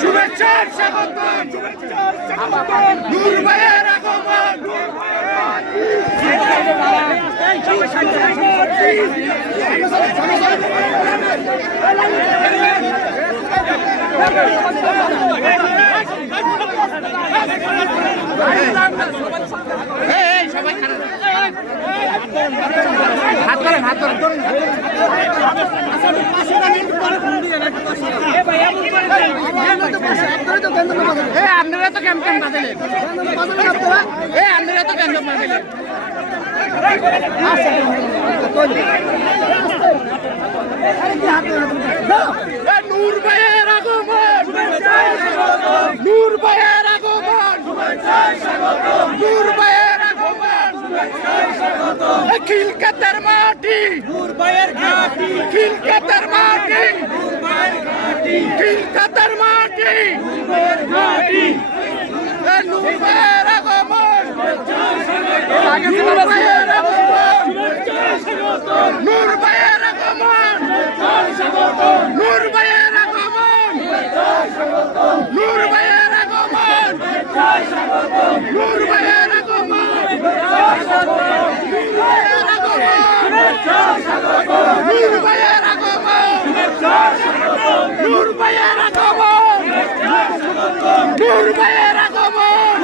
শুভেচ্ছার স্বাগত শুভেচ্ছার স্বাগত নূর হাত আপনারা তো আপনারা তো নূর ভাইয়ের আগমন নূর ভাইয়ের আগমন নূর ভাইয়ের খিলকাতার মাটি নূরবায়ের ঘাটি খিলকাতার মাটি নূরবায়ের ঘাটি খিলকাতার মাটি নূরবায়ের ঘাটি নূরবায়ের আগমন আগে নূর ভাইয়ের আগমন!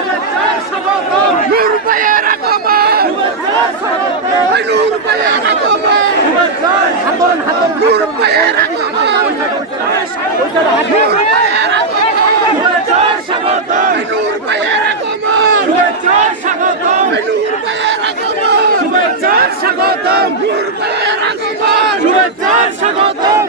নূর ভাইয়ের আগমন! নূর আগমন! ওই নূর ভাইয়ের আগমন! নূর আগমন! নূর আগমন! ওই আগমন! ওই নূর ভাইয়ের আগমন! স্বাগতম স্বাগতম